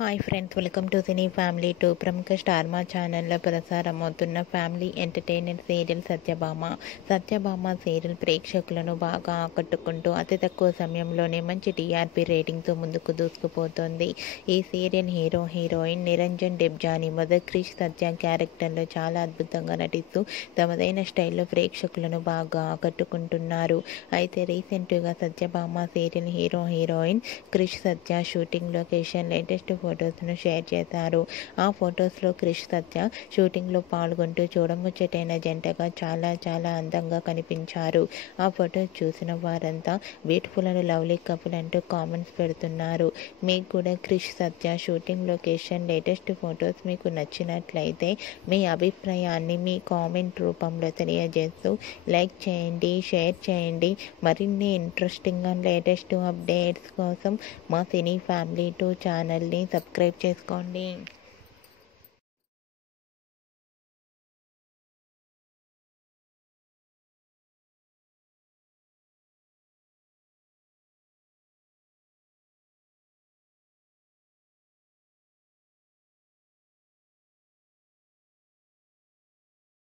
Hi friends, welcome to cine family two. ప్రముఖ star Maa ఛానల్లో ప్రసారమవుతున్న family entertainer serial Satyabhama serial ప్రేక్షకులను బాగా ఆకట్టుకుంటూ అతి తక్కువ సమయంలోనే మంచి టీఆర్పీ రేటింగ్తో ముందుకు దూసుకుపోతోంది. ఈ serial heroine Niranjan Debjani mother Krish Satya క్యారెక్టర్లో చాలా అద్భుతంగా నటిస్తూ తమదైన స్టైల్లో ప్రేక్షకులను బాగా ఆకట్టుకుంటున్నారు. అయితే రీసెంట్గా సత్యభామ సీరియల్ హీరోయిన్ క్రిష్ సత్య షూటింగ్ లొకేషన్ లేటెస్ట్ ఫొటోస్ను షేర్ చేశారు. ఆ ఫొటోస్లో క్రిష్ సత్య షూటింగ్లో పాల్గొంటూ చూడముచ్చటైన జంటగా చాలా అందంగా కనిపించారు. ఆ ఫొటోస్ చూసిన వారంతా బ్యూటిఫుల్ అండ్ లవ్లీ కపుల్ అంటూ కామెంట్స్ పెడుతున్నారు. మీకు కూడా క్రిష్ సత్య షూటింగ్ లొకేషన్ లేటెస్ట్ ఫొటోస్ మీకు నచ్చినట్లయితే మీ అభిప్రాయాన్ని మీ కామెంట్ రూపంలో తెలియజేస్తూ లైక్ చేయండి, షేర్ చేయండి. మరిన్ని ఇంట్రెస్టింగ్ అండ్ లేటెస్ట్ అప్డేట్స్ కోసం మా సినీ ఫ్యామిలీ 2 ఛానల్ని సబ్స్క్రైబ్ చేసుకోండి.